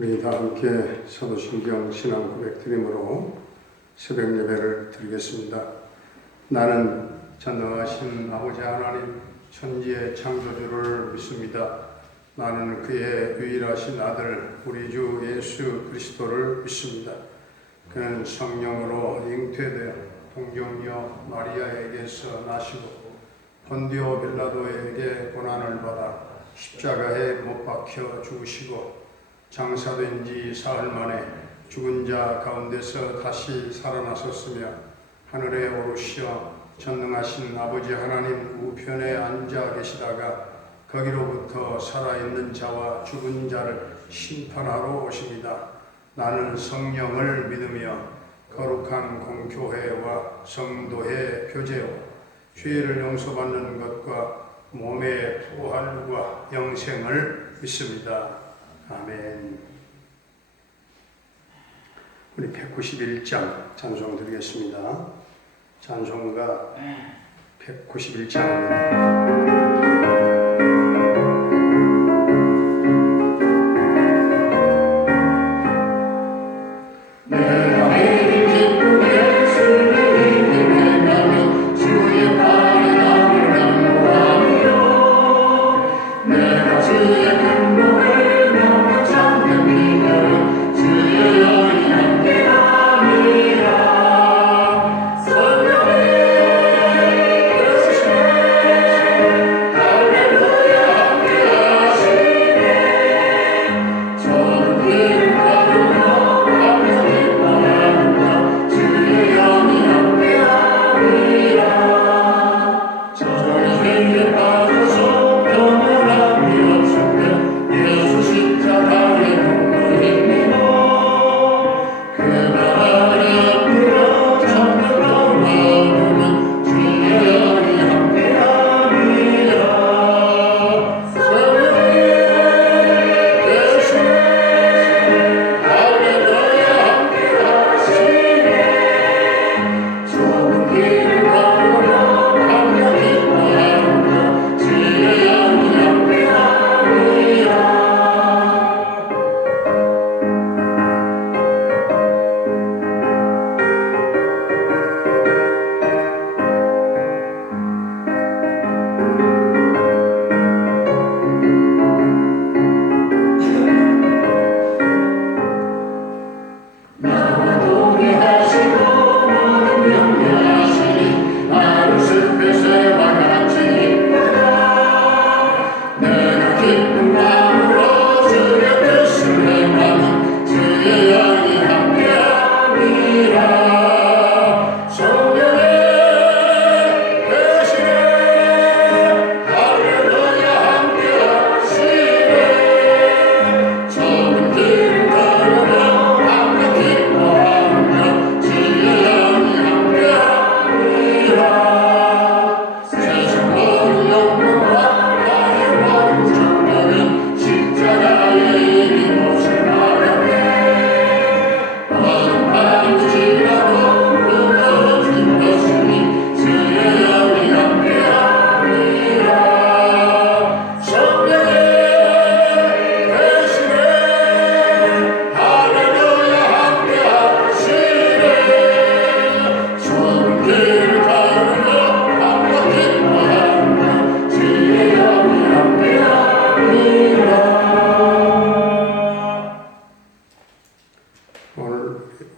우리 다 함께 사도신경 신앙 고백 드림으로 새벽 예배를 드리겠습니다. 나는 전능하신 아버지 하나님 천지의 창조주를 믿습니다. 나는 그의 유일하신 아들 우리 주 예수 그리스도를 믿습니다. 그는 성령으로 잉태되어 동정녀 마리아에게서 나시고 본디오 빌라도에게 고난을 받아 십자가에 못 박혀 죽으시고 장사된 지 사흘 만에 죽은 자 가운데서 다시 살아나셨으며 하늘에 오르시어 전능하신 아버지 하나님 우편에 앉아 계시다가 거기로부터 살아있는 자와 죽은 자를 심판하러 오십니다. 나는 성령을 믿으며 거룩한 공교회와 성도의 교제와 죄를 용서받는 것과 몸의 부활과 영생을 믿습니다. 아멘. 우리 191장 찬송 드리겠습니다. 찬송가 191장입니다.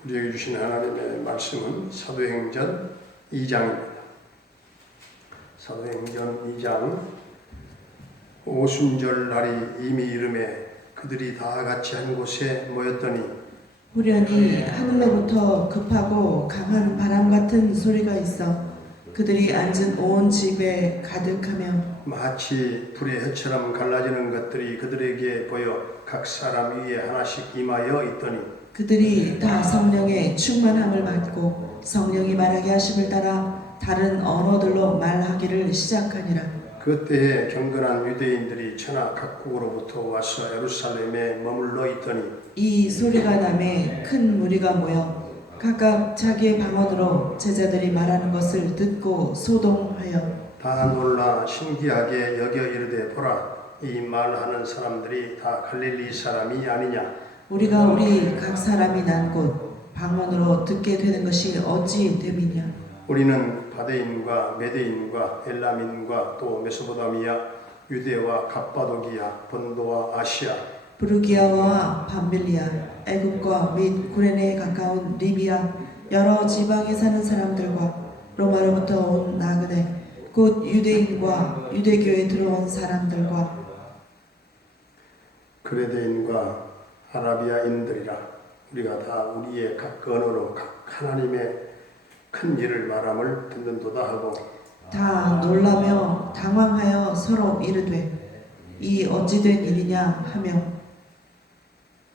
우리에게 주신 하나님의 말씀은 사도행전 2장입니다. 사도행전 2장 오순절 날이 이미 이름에 그들이 다 같이 한 곳에 모였더니 후련히 하늘로부터 급하고 강한 바람 같은 소리가 있어 그들이 앉은 온 집에 가득하며 마치 불의 혀처럼 갈라지는 것들이 그들에게 보여 각 사람 위에 하나씩 임하여 있더니 그들이 다 성령의 충만함을 받고 성령이 말하게 하심을 따라 다른 언어들로 말하기를 시작하니라. 그때에 경건한 유대인들이 천하 각국으로부터 와서 예루살렘에 머물러 있더니 이 소리가 나매 큰 무리가 모여 각각 자기의 방언으로 제자들이 말하는 것을 듣고 소동하여 다 놀라 신기하게 여겨 이르되 보라 이 말하는 사람들이 다 갈릴리 사람이 아니냐. 우리가 우리 각 사람이 난 곳 방언으로 듣게 되는 것이 어찌 됨이냐. 우리는 바데인과 메데인과 엘라민과 또 메소포타미아, 유대와 갑바도기아, 본도와 아시아, 부르기아와 밤빌리아, 애굽과 및 구레네에 가까운 리비아, 여러 지방에 사는 사람들과 로마로부터 온 나그네, 곧 유대인과 유대교에 들어온 사람들과 그레데인과 아라비아인들이라. 우리가 다 우리의 각 언어로 각 하나님의 큰 일을 말함을 듣는도다 하고 다 놀라며 당황하여 서로 이르되 이 어찌된 일이냐 하며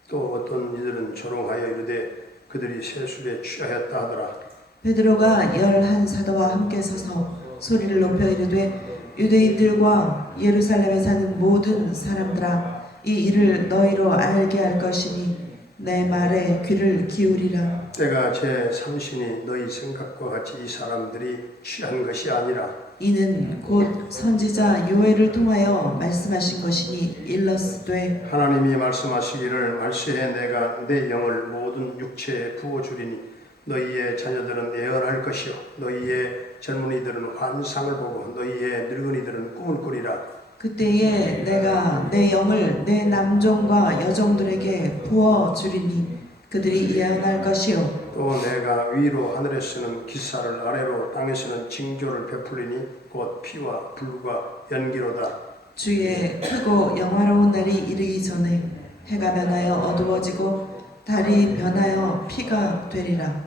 또 어떤 이들은 조롱하여 이르되 그들이 세술에 취하였다 하더라. 베드로가 11 사도와 함께 서서 소리를 높여 이르되 유대인들과 예루살렘에 사는 모든 사람들아 이 일을 너희로 알게 할 것이니 내 말에 귀를 기울이라. 때가 제 삼신이 너희 생각과 같이 이 사람들이 취한 것이 아니라 이는 곧 선지자 요엘을 통하여 말씀하신 것이니 일러스되 하나님이 말씀하시기를 말세에 내가 내 영을 모든 육체에 부어주리니 너희의 자녀들은 예언할 것이요 너희의 젊은이들은 환상을 보고 너희의 늙은이들은 꿈을 꾸리라. 그때에 내가 내 영을 내 남종과 여종들에게 부어 주리니 그들이 예언할 것이요 또 내가 위로 하늘에서는 기사를 아래로 땅에서는 징조를 베풀리니 곧 피와 불과 연기로다. 주의 크고 영화로운 날이 이르기 전에 해가 변하여 어두워지고 달이 변하여 피가 되리라.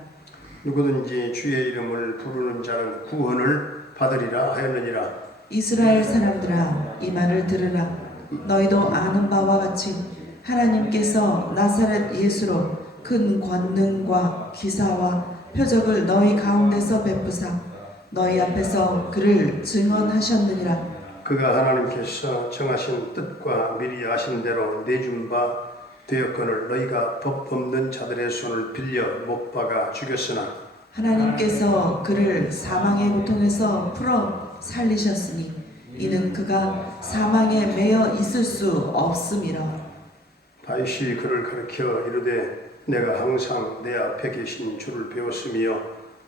누구든지 주의 이름을 부르는 자는 구원을 받으리라 하였느니라. 이스라엘 사람들아 이 말을 들으라. 너희도 아는 바와 같이 하나님께서 나사렛 예수로 큰 권능과 기사와 표적을 너희 가운데서 베푸사 너희 앞에서 그를 증언하셨느니라. 그가 하나님께서 정하신 뜻과 미리 아신 대로 내준 바 되었거늘 너희가 법 없는 자들의 손을 빌려 못 박아 죽였으나 하나님께서 그를 사망의 고통에서 풀어 살리셨으니 이는 그가 사망에 매여 있을 수 없음이라. 다윗이 그를 가리켜 이르되 내가 항상 내 앞에 계신 주를 배웠으며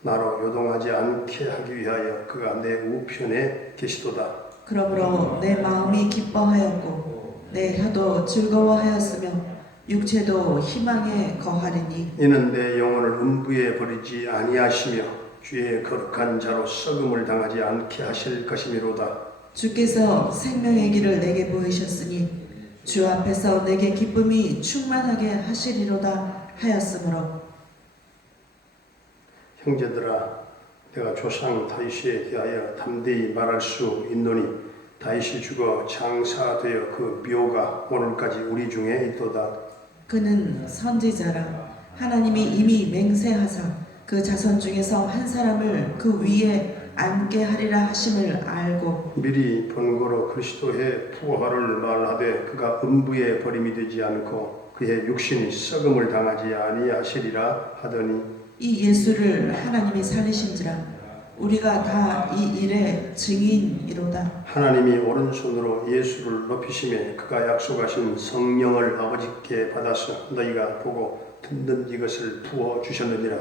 나로 요동하지 않게 하기 위하여 그가 내 우편에 계시도다. 그러므로 내 마음이 기뻐하였고 내 혀도 즐거워하였으며 육체도 희망에 거하리니 이는 내 영혼을 음부에 버리지 아니하시며 주의 거룩한 자로 썩음을 당하지 않게 하실 것이미로다. 주께서 생명의 길을 내게 보이셨으니 주 앞에서 내게 기쁨이 충만하게 하시리로다 하였으므로 형제들아 내가 조상 다윗에 대하여 담대히 말할 수 있노니 다윗이 죽어 장사되어 그 묘가 오늘까지 우리 중에 있도다. 그는 선지자라. 하나님이 이미 맹세하사 그 자손 중에서 한 사람을 그 위에 앉게 하리라 하심을 알고 미리 번거로 그리스도의 부활을 말하되 그가 음부에 버림이 되지 않고 그의 육신이 썩음을 당하지 아니하시리라 하더니 이 예수를 하나님이 살리신지라. 우리가 다 이 일의 증인이로다. 하나님이 오른손으로 예수를 높이심에 그가 약속하신 성령을 아버지께 받아서 너희가 보고 듣는 이것을 부어 주셨느니라.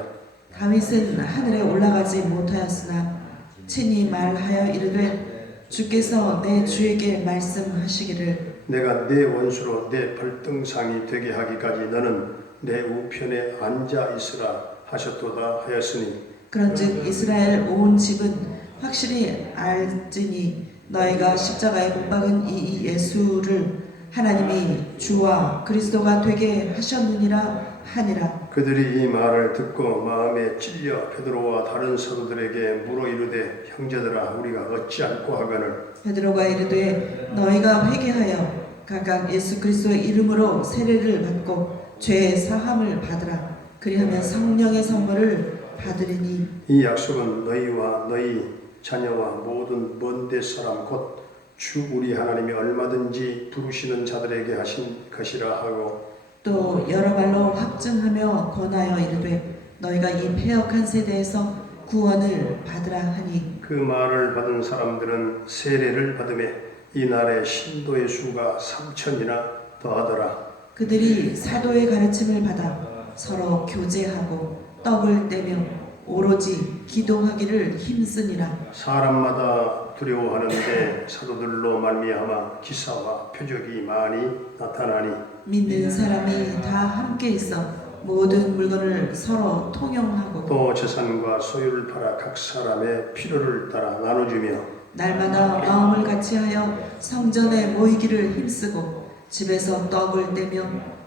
다윗은 하늘에 올라가지 못하였으나 친히 말하여 이르되 주께서 내 주에게 말씀하시기를 내가 내 원수로 내 발등상이 되게 하기까지 너는 내 우편에 앉아 있으라 하셨도다 하였으니 그런즉 이스라엘 온 집은 확실히 알지니 너희가 십자가에 못 박은 이 예수를 하나님이 주와 그리스도가 되게 하셨느니라 하니라. 그들이 이 말을 듣고 마음에 찔려 베드로와 다른 사도들에게 물어 이르되 형제들아 우리가 어찌할꼬 하거늘 베드로가 이르되 너희가 회개하여 각각 예수 그리스도의 이름으로 세례를 받고 죄의 사함을 받으라. 그리하면 성령의 선물을 받으리니 이 약속은 너희와 너희 자녀와 모든 먼데 사람 곧 주 우리 하나님이 얼마든지 부르시는 자들에게 하신 것이라 하고 또 여러 말로 확증하며 권하여 이르되 너희가 이 패역한 세대에서 구원을 받으라 하니 그 말을 받은 사람들은 세례를 받음에 이날의 신도의 수가 3,000이나 더하더라. 그들이 사도의 가르침을 받아 서로 교제하고 떡을 떼며 오로지 기도하기를 힘쓰니라. 사람마다 두려워하는데 사도들로 말미암아 기사와 표적이 많이 나타나니 믿는 사람이 다 함께 있어 모든 물건을 서로 통용하고 또 재산과 소유를 팔아 각 사람의 필요를 따라 나눠주며 날마다 마음을 같이하여 성전에 모이기를 힘쓰고 집에서 떡을 떼며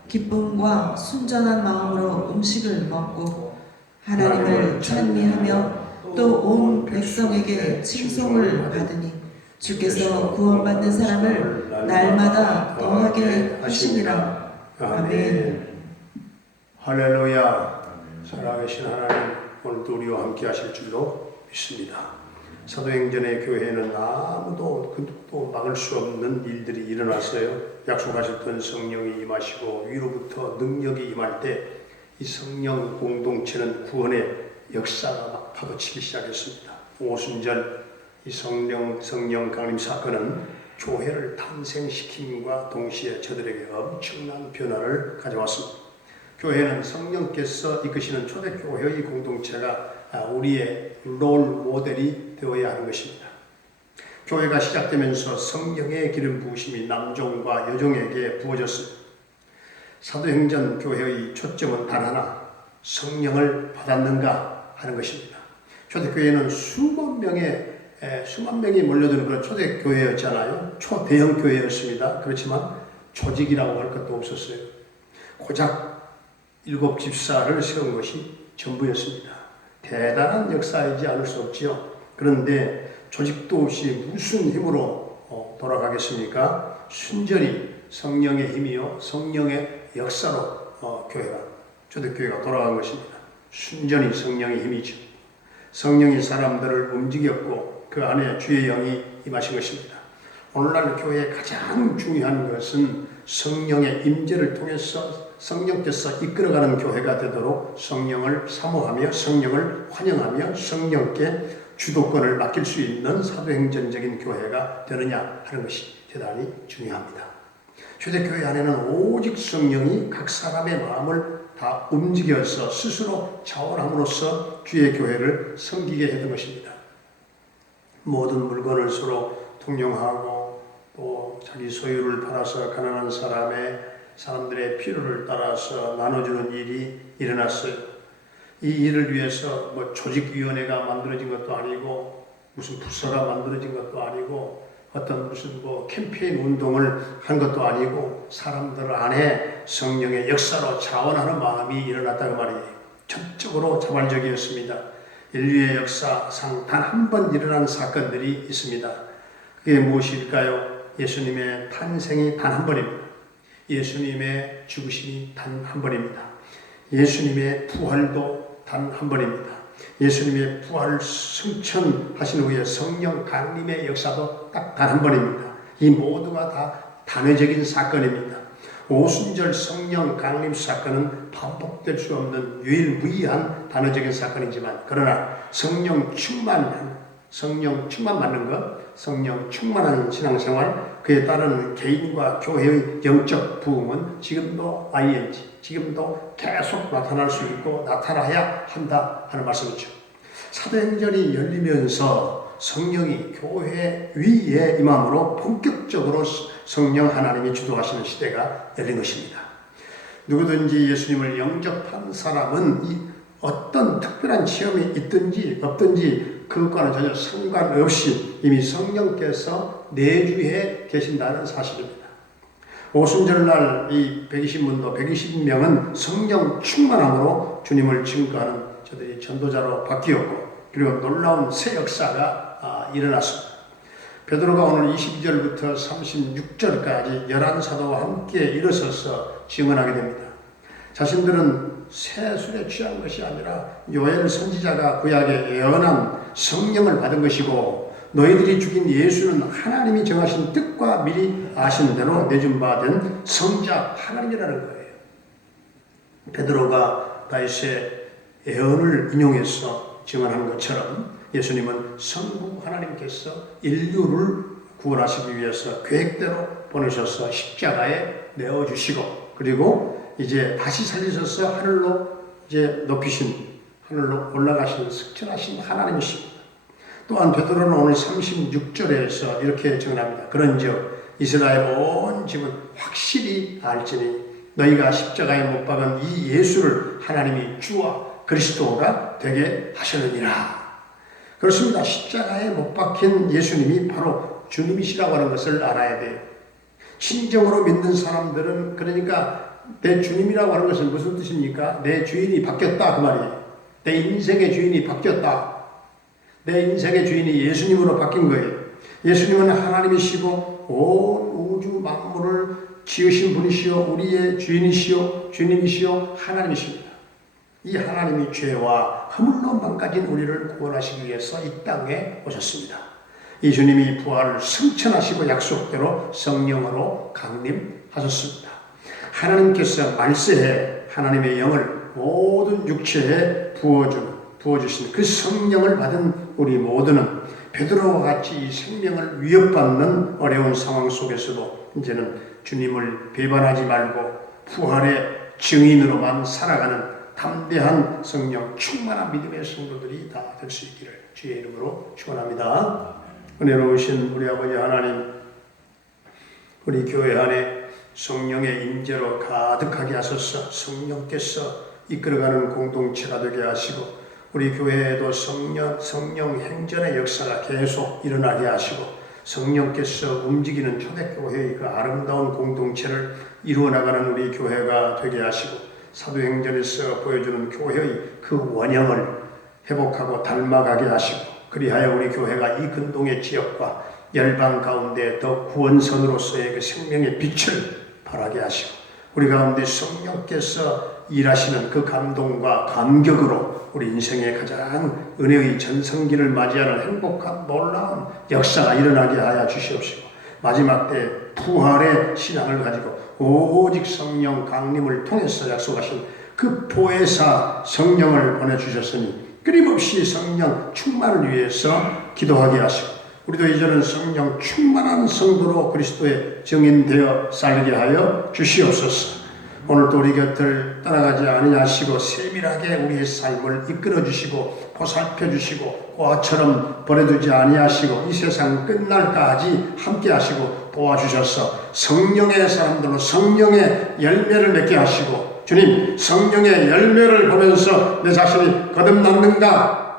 기쁨과 순전한 마음으로 음식을 먹고 하나님을 찬미하며 또 온 백성에게 칭송을 받으니 주께서 구원받는 사람을 날마다 더하게 하시니라. 아멘. 할렐루야. 살아계신 하나님, 오늘도 우리와 함께 하실 줄로 믿습니다. 사도행전의 교회에는 아무도 그 누구도 막을 수 없는 일들이 일어났어요. 약속하셨던 성령이 임하시고 위로부터 능력이 임할 때 이 성령 공동체는 구원의 역사가 막 파도치기 시작했습니다. 오순절 이 성령 강림 사건은 교회를 탄생시킴과 동시에 저들에게 엄청난 변화를 가져왔습니다. 교회는 성령께서 이끄시는 초대교회의 공동체가 우리의 롤 모델이 되어야 하는 것입니다. 교회가 시작되면서 성령의 기름 부으심이 남종과 여종에게 부어졌습니다. 사도행전 교회의 초점은 단 하나, 성령을 받았는가 하는 것입니다. 초대교회는 수만 명이 몰려드는 그런 초대교회였잖아요. 초대형 교회였습니다. 그렇지만 조직이라고 할 것도 없었어요. 고작 7 집사를 세운 것이 전부였습니다. 대단한 역사이지 않을 수 없지요. 그런데 조직도 없이 무슨 힘으로 돌아가겠습니까? 순전히 성령의 힘이요, 성령의 역사로 초대교회가 돌아간 것입니다. 순전히 성령의 힘이죠. 성령이 사람들을 움직였고 그 안에 주의 영이 임하신 것입니다. 오늘날 교회의 가장 중요한 것은 성령의 임재를 통해서 성령께서 이끌어가는 교회가 되도록 성령을 사모하며 성령을 환영하며 성령께 주도권을 맡길 수 있는 사도행전적인 교회가 되느냐 하는 것이 대단히 중요합니다. 초대교회 안에는 오직 성령이 각 사람의 마음을 다 움직여서 스스로 자원함으로써 주의 교회를 섬기게 했던 것입니다. 모든 물건을 서로 통용하고 또 자기 소유를 팔아서 가난한 사람들의 필요를 따라서 나눠주는 일이 일어났어요. 이 일을 위해서 조직위원회가 만들어진 것도 아니고 무슨 부서가 만들어진 것도 아니고 어떤 무슨 캠페인 운동을 한 것도 아니고 사람들 안에 성령의 역사로 자원하는 마음이 일어났다고 말이에요. 전적으로 자발적이었습니다. 인류의 역사상 단 한 번 일어난 사건들이 있습니다. 그게 무엇일까요? 예수님의 탄생이 단 한 번입니다. 예수님의 죽으심이 단 한 번입니다. 예수님의 부활도 단 한 번입니다. 예수님의 부활을 승천하신 후에 성령 강림의 역사도 딱 단 한 번입니다. 이 모두가 다 단회적인 사건입니다. 오순절 성령 강림 사건은 반복될 수 없는 유일무이한 단회적인 사건이지만 그러나 성령 충만 받는 것, 성령 충만한 신앙생활, 그에 따르는 개인과 교회의 영적 부흥은 지금도 지금도 계속 나타날 수 있고 나타나야 한다 하는 말씀이죠. 사도행전이 열리면서 성령이 교회 위에 임함으로 본격적으로 성령 하나님이 주도하시는 시대가 열린 것입니다. 누구든지 예수님을 영접한 사람은 어떤 특별한 시험이 있든지 없든지 그것과는 전혀 상관없이 이미 성령께서 내주해 계신다는 사실입니다. 오순절날 이 120문도 120명은 성령 충만함으로 주님을 증거하는 저들이 전도자로 바뀌었고 그리고 놀라운 새 역사가 일어났습니다. 베드로가 오늘 22절부터 36절까지 11사도와 함께 일어서서 증언하게 됩니다. 자신들은 새 술에 취한 것이 아니라 요엘 선지자가 구약에 예언한 성령을 받은 것이고 너희들이 죽인 예수는 하나님이 정하신 뜻과 미리 아신 대로 내준 바 된 성자 하나님이라는 거예요. 베드로가 다윗의 예언을 인용해서 증언한 것처럼 예수님은 성부 하나님께서 인류를 구원하시기 위해서 계획대로 보내셔서 십자가에 내어주시고 그리고 이제 다시 살리셔서 하늘로 이제 높이신, 하늘로 올라가신 승천하신 하나님이십니다. 또한 베드로는 오늘 36절에서 이렇게 정합니다. 그런즉 이스라엘 온 집은 확실히 알지니 너희가 십자가에 못 박은 이 예수를 하나님이 주와 그리스도가 되게 하셨느니라. 그렇습니다. 십자가에 못 박힌 예수님이 바로 주님이시라고 하는 것을 알아야 돼요. 진정으로 믿는 사람들은, 그러니까 내 주님이라고 하는 것은 무슨 뜻입니까? 내 주인이 바뀌었다 그 말이에요. 내 인생의 주인이 바뀌었다. 내 인생의 주인이 예수님으로 바뀐 거예요. 예수님은 하나님이시고 온 우주 만물을 지으신 분이시요 우리의 주인이시요 주님이시요 하나님이십니다. 이 하나님이 죄와 허물로 망가진 우리를 구원하시기 위해서 이 땅에 오셨습니다. 이 주님이 부활을 승천하시고 약속대로 성령으로 강림하셨습니다. 하나님께서 말세에 하나님의 영을 모든 육체에 부어주신 그 성령을 받은 우리 모두는 베드로와 같이 이 생명을 위협받는 어려운 상황 속에서도 이제는 주님을 배반하지 말고 부활의 증인으로만 살아가는 담대한 성령 충만한 믿음의 성도들이 다 될 수 있기를 주의 이름으로 축원합니다. 은혜로우신 우리 아버지 하나님, 우리 교회 안에 성령의 임재로 가득하게 하소서. 성령께서 이끌어가는 공동체가 되게 하시고 우리 교회에도 성령 행전의 역사가 계속 일어나게 하시고 성령께서 움직이는 초대교회의 그 아름다운 공동체를 이루어 나가는 우리 교회가 되게 하시고 사도행전에서 보여주는 교회의 그 원형을 회복하고 닮아가게 하시고 그리하여 우리 교회가 이 근동의 지역과 열방 가운데 더 구원선으로서의 그 생명의 빛을 발하게 하시고 우리 가운데 성령께서 일하시는 그 감동과 감격으로 우리 인생의 가장 은혜의 전성기를 맞이하는 행복한 놀라운 역사가 일어나게 하여 주시옵시고 마지막 때 부활의 신앙을 가지고 오직 성령 강림을 통해서 약속하신 그 보혜사 성령을 보내주셨으니 끊임없이 성령 충만을 위해서 기도하게 하시고 우리도 이제는 성령 충만한 성도로 그리스도의 증인되어 살게 하여 주시옵소서. 오늘도 우리 곁을 떠나가지 아니하시고 세밀하게 우리의 삶을 이끌어 주시고 보살펴 주시고 꽃처럼 버려두지 아니하시고 이 세상 끝날까지 함께 하시고 도와주셔서 성령의 사람들로 성령의 열매를 맺게 하시고 주님 성령의 열매를 보면서 내 자신이 거듭났는가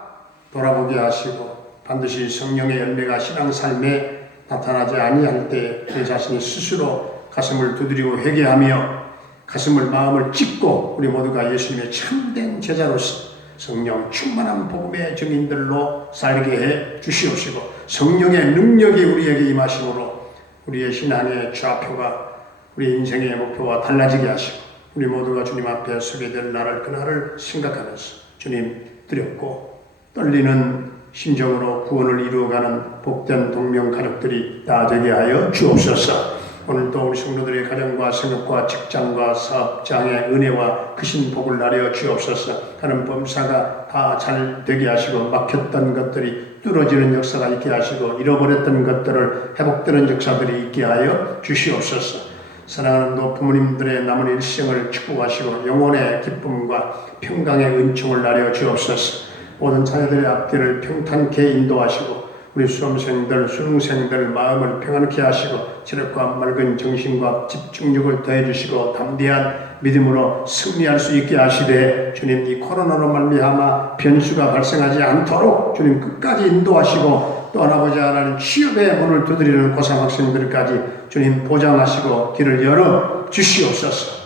돌아보게 하시고 반드시 성령의 열매가 신앙삶에 나타나지 아니할 때 내 자신이 스스로 가슴을 두드리고 회개하며 가슴을 마음을 찢고 우리 모두가 예수님의 참된 제자로서 성령 충만한 복음의 증인들로 살게 해 주시옵시고 성령의 능력이 우리에게 임하심으로 우리의 신앙의 좌표가 우리 인생의 목표와 달라지게 하시고 우리 모두가 주님 앞에 서게 될 날을 그날을 생각하면서 주님 두렵고 떨리는 심정으로 구원을 이루어가는 복된 동명 가족들이 다 되게 하여 주옵소서. 오늘도 우리 성도들의 가정과 생업과 직장과 사업장의 은혜와 크신 복을 나려 주옵소서. 하는 범사가 다 잘 되게 하시고 막혔던 것들이 뚫어지는 역사가 있게 하시고 잃어버렸던 것들을 회복되는 역사들이 있게 하여 주시옵소서. 사랑하는 부모님들의 남은 일생을 축복하시고 영혼의 기쁨과 평강의 은총을 나려 주옵소서. 모든 자녀들의 앞뒤를 평탄케 인도하시고 우리 수험생들, 수능생들 마음을 평안케 하시고 체력과 맑은 정신과 집중력을 더해주시고 담대한 믿음으로 승리할 수 있게 하시되 주님 이 코로나로 말미암아 변수가 발생하지 않도록 주님 끝까지 인도하시고 또 아버지 하나님 취업의 문을 두드리는 고3 학생들까지 주님 보장하시고 길을 열어 주시옵소서.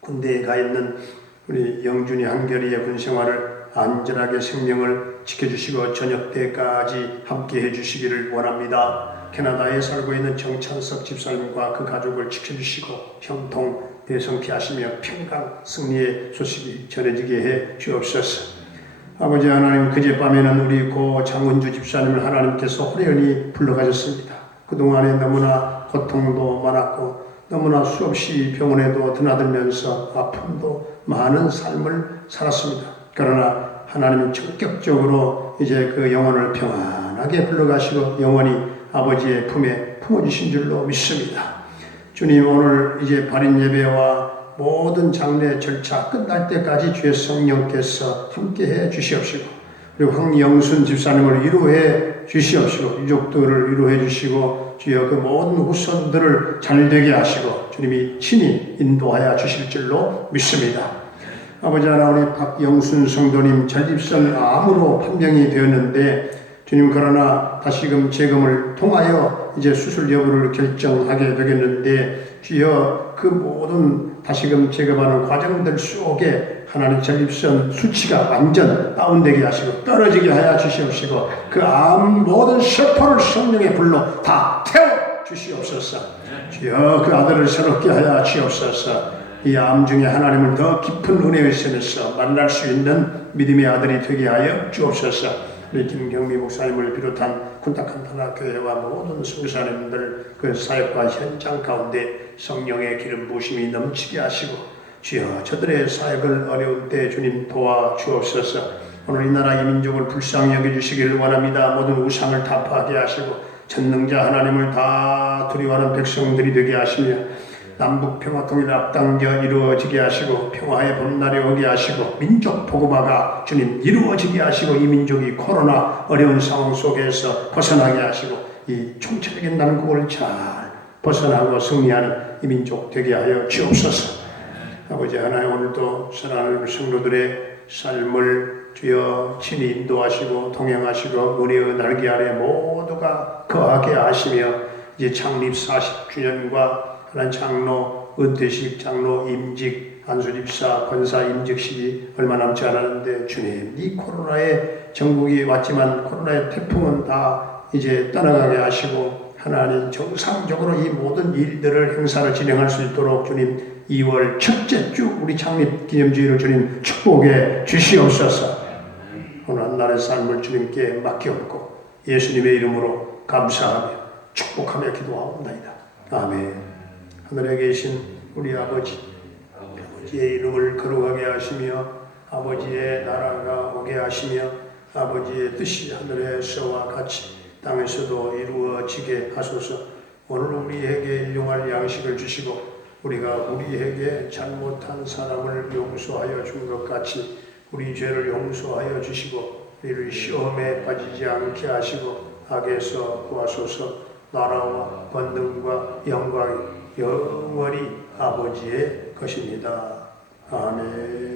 군대에 가 있는 우리 영준이 한결이의 군생활을 안전하게 생명을 지켜주시고 저녁 때까지 함께 해주시기를 원합니다. 캐나다에 살고 있는 정찬석 집사님과 그 가족을 지켜주시고 형통 대성케 하시며 평강 승리의 소식이 전해지게 해 주옵소서. 아버지 하나님 그젯밤에는 우리 고 장은주 집사님을 하나님께서 호련히 불러가셨습니다. 그동안에 너무나 고통도 많았고 너무나 수없이 병원에도 드나들면서 아픔도 많은 삶을 살았습니다. 그러나 하나님은 전격적으로 이제 그 영혼을 평안하게 불러가시고 영원히 아버지의 품에 품어주신 줄로 믿습니다. 주님 오늘 이제 발인 예배와 모든 장례 절차 끝날 때까지 주의 성령께서 함께해 주시옵시고 그리고 황영순 집사님을 위로해 주시옵시고 유족들을 위로해 주시고 주여 그 모든 후손들을 잘되게 하시고 주님이 친히 인도하여 주실 줄로 믿습니다. 아버지 하나님 박영순 성도님 전립선 암으로 판명이 되었는데 주님 그러나 다시금 재검을 통하여 이제 수술 여부를 결정하게 되겠는데 주여 그 모든 다시금 재검하는 과정들 속에 하나님 전립선 수치가 완전 다운되게 하시고 떨어지게 하여 주시옵시고 그 암 모든 세포를 성령의 불로 다 태워 주시옵소서. 주여 그 아들을 새롭게 하여 주옵소서. 이 암 중에 하나님을 더 깊은 은혜의 선에서 만날 수 있는 믿음의 아들이 되게 하여 주옵소서. 우리 김경미 목사님을 비롯한 군탁한탄학교회와 모든 성사님들 그 사역과 현장 가운데 성령의 기름 부으심이 넘치게 하시고 주여 저들의 사역을 어려운 때 주님 도와주옵소서. 오늘 이 나라 이 민족을 불쌍히 여겨주시기를 원합니다. 모든 우상을 타파하게 하시고 전능자 하나님을 다 두려워하는 백성들이 되게 하시며 남북 평화 통일 앞당겨 이루어지게 하시고 평화의 봄날이 오게 하시고 민족 복음화가 주님 이루어지게 하시고 이 민족이 코로나 어려운 상황 속에서 벗어나게 하시고 이 총체적인 난국을 잘 벗어나고 승리하는 이 민족 되게 하여 주옵소서. 아버지 하나님 오늘도 사랑하는 성도들의 삶을 주여 친히 인도하시고 동행하시고 은혜의 날개 아래 모두가 거하게 하시며 이제 창립 40주년과 하나님 장로, 은퇴식, 장로 임직, 안수집사, 권사 임직식이 얼마 남지 않았는데 주님 이 코로나의 전국이 왔지만 코로나의 태풍은 다 이제 떠나가게 하시고 하나님 정상적으로 이 모든 일들을 행사를 진행할 수 있도록 주님 2월 첫째 주 우리 창립 기념주일을 주님 축복해 주시옵소서. 오늘 한 날의 삶을 주님께 맡겨놓고 예수님의 이름으로 감사하며 축복하며 기도하옵나이다. 아멘. 하늘에 계신 우리 아버지의 이름을 거룩하게 하시며 아버지의 나라가 오게 하시며 아버지의 뜻이 하늘에서와 같이 땅에서도 이루어지게 하소서. 오늘 우리에게 일용할 양식을 주시고 우리가 우리에게 잘못한 사람을 용서하여 준 것 같이 우리 죄를 용서하여 주시고 우리를 시험에 빠지지 않게 하시고 악에서 구하소서. 나라와 권능과 영광이 영원히 아버지의 것입니다. 아멘.